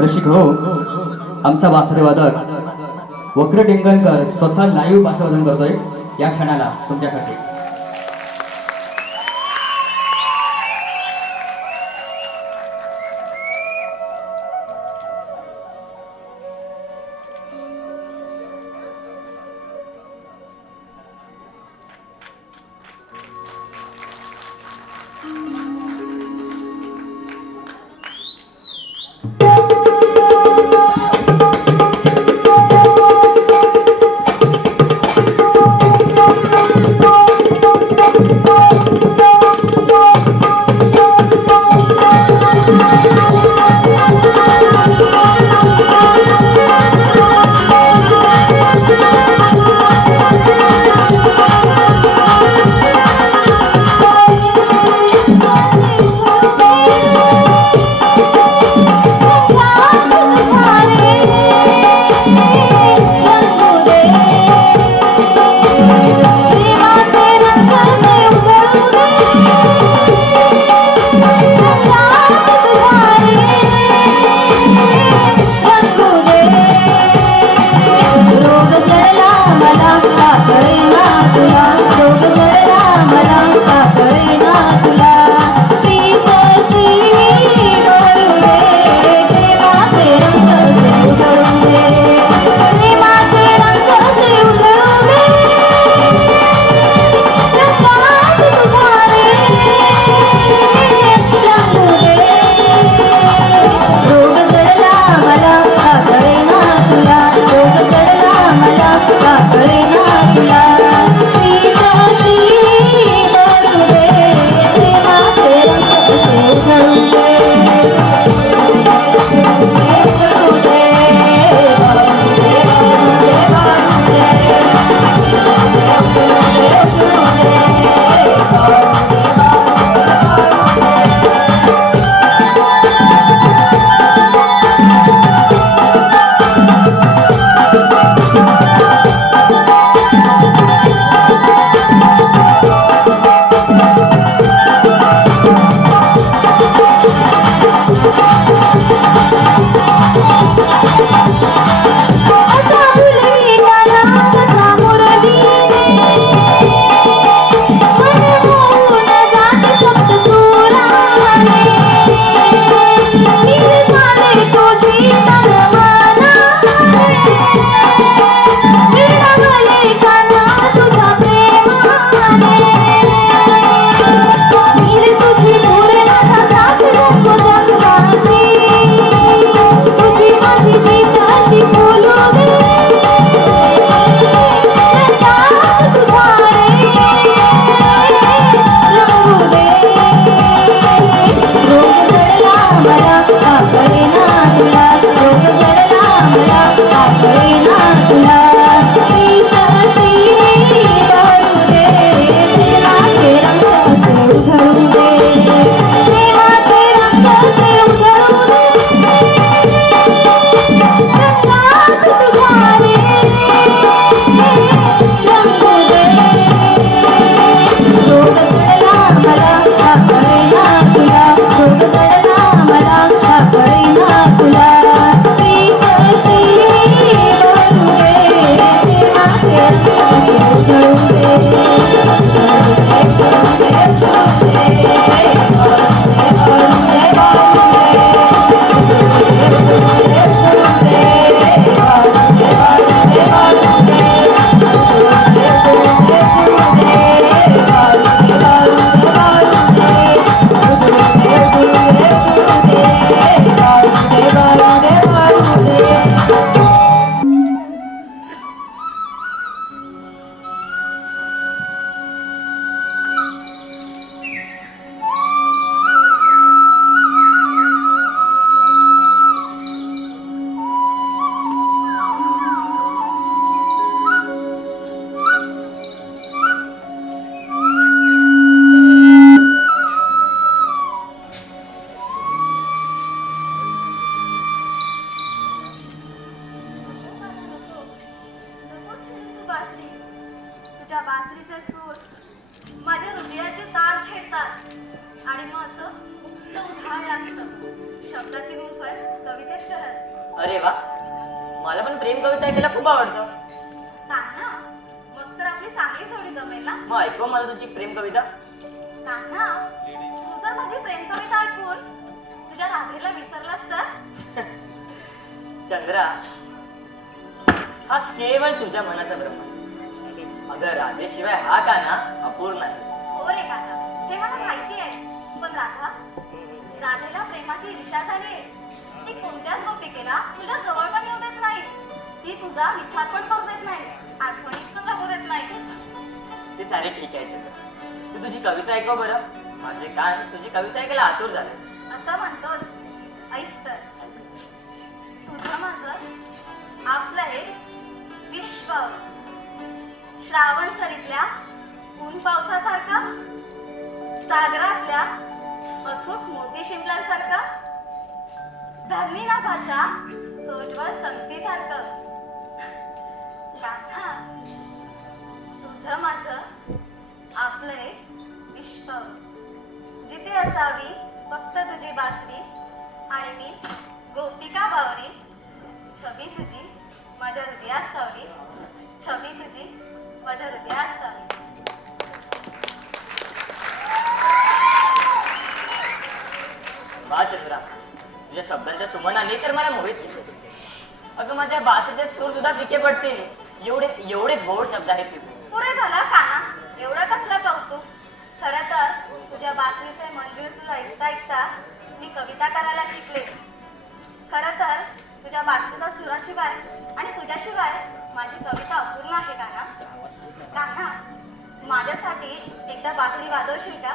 रसिक हो. आमचा बासरीवादक वक्र डिंगणकर स्वतः लाईव्ह बासवादन करतोय. या क्षणाला तुमच्यासाठी. अरे वा. मला पण प्रेम कविता ऐकायला खूप आवडतं. कान्हा मग तर आपली चांगली थोडी जमेल ना? मग ऐकव मला तुझी प्रेम कविता. कान्हा तू जर माझी प्रेम कविता ऐकून तुझ्या रात्रीला विसरलास तर? चंद्रा हा केवळ तुझ्या मनाचा ब्रह्म. अगं राधेशिवाय हा काना अपूर्ण आहे. हो रे कान्हा हे मला माहिती आहे. पण राधा राधेला प्रेमाची ईर्षा झाली ती कोणत्याच गोपिकेला तुझ्या जवळ पण येऊ देत नाही. ती तुझा विचार पण करू देत नाही. आठवणीत पण जगू देत नाही. ते सारे ठीक आहे तू तुझी कविता ऐकव बरं. माझे कान तुझी कविता ऐकायला आतुर झाले. असं म्हणतोस. ऐक तर. तुझं माझं आपलं एक विश्व. श्रावण सरीतल्या ऊन पावसासारखं सागरातल्या अचूक मोती शिंपल्यासारखं ना भाषा सोजवळ संगतीसारखं. गाथा तुझं माझं आपलं एक विश्व. जिथे असावी फक्त तुझी बातमी आणि मी गोपिका बावरी छबी तुझी माझ्या हृदयात सावली. छबी तुझी माझ्या हृदयात सावली. वा चंद्रा तुझ्या शब्दांच्या सुमनाने तर मला मोहित केले अगं माझ्या बासरीचे सूर सुद्धा फिके पडतील. एवढे एवढे गोड शब्द आहेत तुझे. पुरे झाला काना. एवढं कसलं कौतुक? खरं तर तुझ्या बासरीचे मंदिर तुला ऐकता ऐकता मी कविता करायला शिकले. खरं तर तुझ्या बासरीच्या सुराशिवाय आणि तुझ्याशिवाय माझी कविता अपूर्ण आहे काना. काना माझ्यासाठी एकदा बासरी वाजवशील का?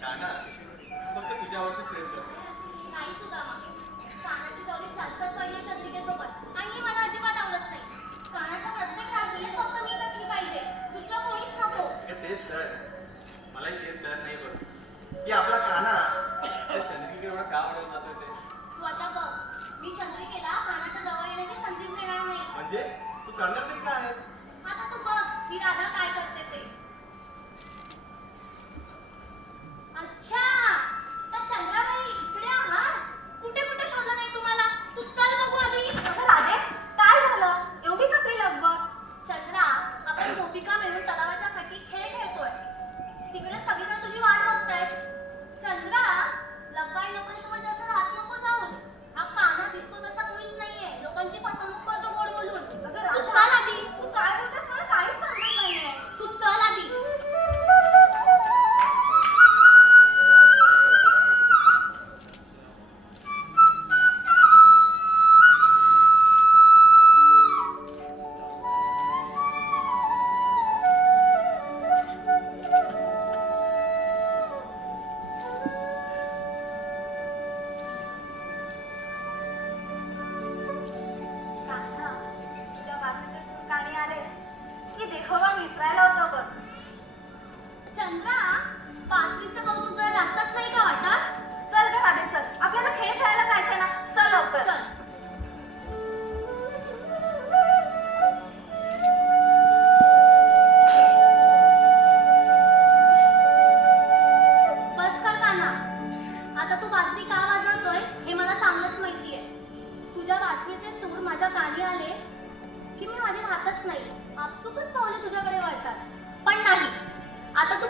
शाना फक्त तुझ्यावरतीच प्रेम करतो नाही सुदामा. कानाची गौरी जास्तच पाहिजे चंद्रिकेसोबत. आणि हे मला अजिबात आवडत नाही. कानाचा प्रत्येक रात्रीला फक्त मीच असली पाहिजे. दुसरं कोणीच नको. हे तेच तर मलाही तेच कळत नाही बघ की आपला काना त्या चंद्रिके एवढा का आवडत जातोय ते? तू आता बघ. मी चंद्रिकेला कानाच्या जवळ येण्याची संधीच देणार नाही. म्हणजे? तू करणार तरी काय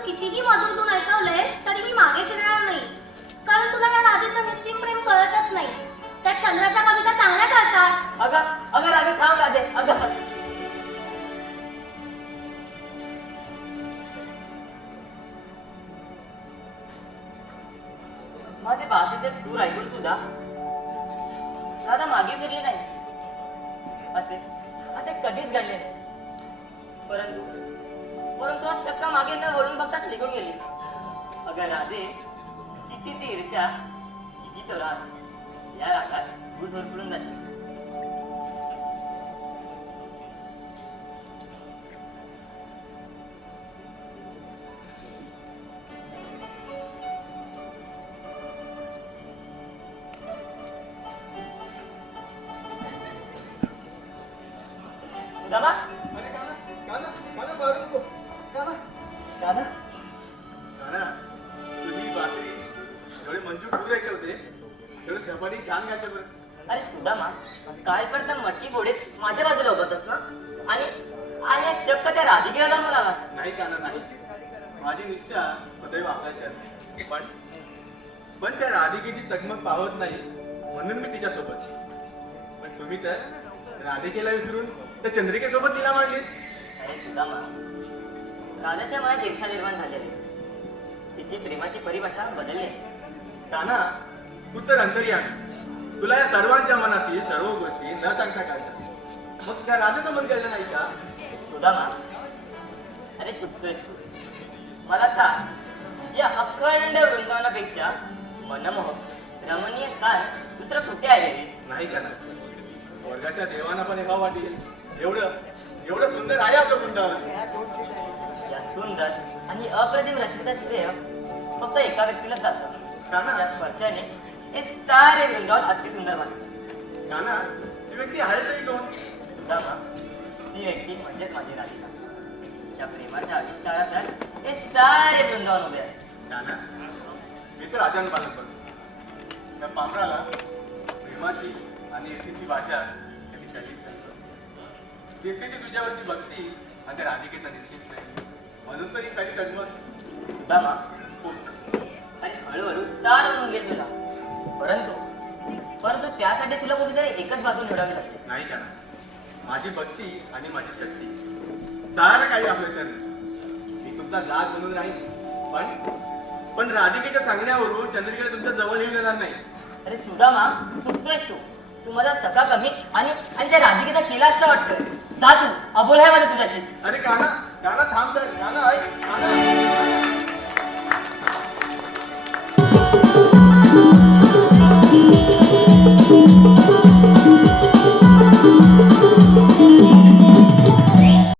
कितीही मधून तू ऐकवलेस तरी मी मागे फिरणार नाही. कारण तुला या राधेचं निस्सीम प्रेम कळतच नाही. त्या चंद्राच्या कविता चांगल्या कळतात. अगं अगं राधे थांब राधे अगं. माझे बाजूचे सूर ऐकून सुद्धा राधा मागे फिरली नाही. असे असे कधीच घडले नाही. परंतु परंतु आज चक्क मागे न वळून बघताच निघून गेली. अगं राधे किती ईर्षा किती तो राग. या रागात तू झोरपडून जाशील. सुदामा आणि शब्द त्या राधिकेला जाऊन म्हणाला नाही काना नाही. माझी निष्ठा सदैव आपल्याच्या पण पण त्या राधिकेची तगमग पावत नाही म्हणून मी तिच्यासोबत. पण तुम्ही तर राधिकेला विसरून त्या चंद्रिकेसोबत तिला मांडली अरे सुदामा राजाच्या मनात ईर्षा निर्माण झालेली. तिची प्रेमाची परिभाषा बदलली. आहे. काना तू तर अंतर्यामी. तुला या सर्वांच्या मनातील सर्व गोष्टी न सांगता काढतात मग त्या राजाचं मन कळलं नाही का? सुदामा अरे चुकतोय मला सांग या अखंड वृंदावनापेक्षा मनमोहक रमणीय स्थान दुसरं कुठे आहे? नाही का? ना वर्गाच्या देवांना पण हेवा वाटेल. एवढं एवढं सुंदर आहे आपलं वृंदावन. या सुंदर आणि अप्रतिम रचनेचा श्रेय फक्त एका व्यक्तीला जातं. का ना? त्या स्पर्शाने हे सारे वृंदावन अति सुंदर वाटतं काना ती व्यक्ती आहे तरी कोण? सुदामा ती व्यक्ती म्हणजेच माझी राधिका तिच्या प्रेमाच्या आविष्कारात हे सारे वृंदावन उभे आहे. काना मी तर आचान पालन करतो. त्या पामराला प्रेमाची आणि एकीची भाषा त्याची शैली ती तुझ्यावरची भक्ती आणि राधिकेचा निश्चित नाही. म्हणून तर ही सारी सुदामा खूप आणि हळूहळू सारं होऊन गेल तुला. परंतु परंतु त्यासाठी तुला कुठेतरी एकच बाजू निवडावी लागते. नाही का माझी भक्ती आणि माझी शक्ती. सारं काही आपल्या चरणी. मी तुमचा लाज म्हणून राहील पण पण राधिकेच्या सांगण्यावरून चंद्रिकेला तुमच्या जवळ येऊ देणार नाही. अरे सुदामा चुकतोयस तू. तू माझा सखा कमी आणि आणि त्या राधिकेचा केला असता वाटतं. जा तू. अबोल आहे माझा तुझ्याशी. अरे काना काना थांब काना ऐक काना.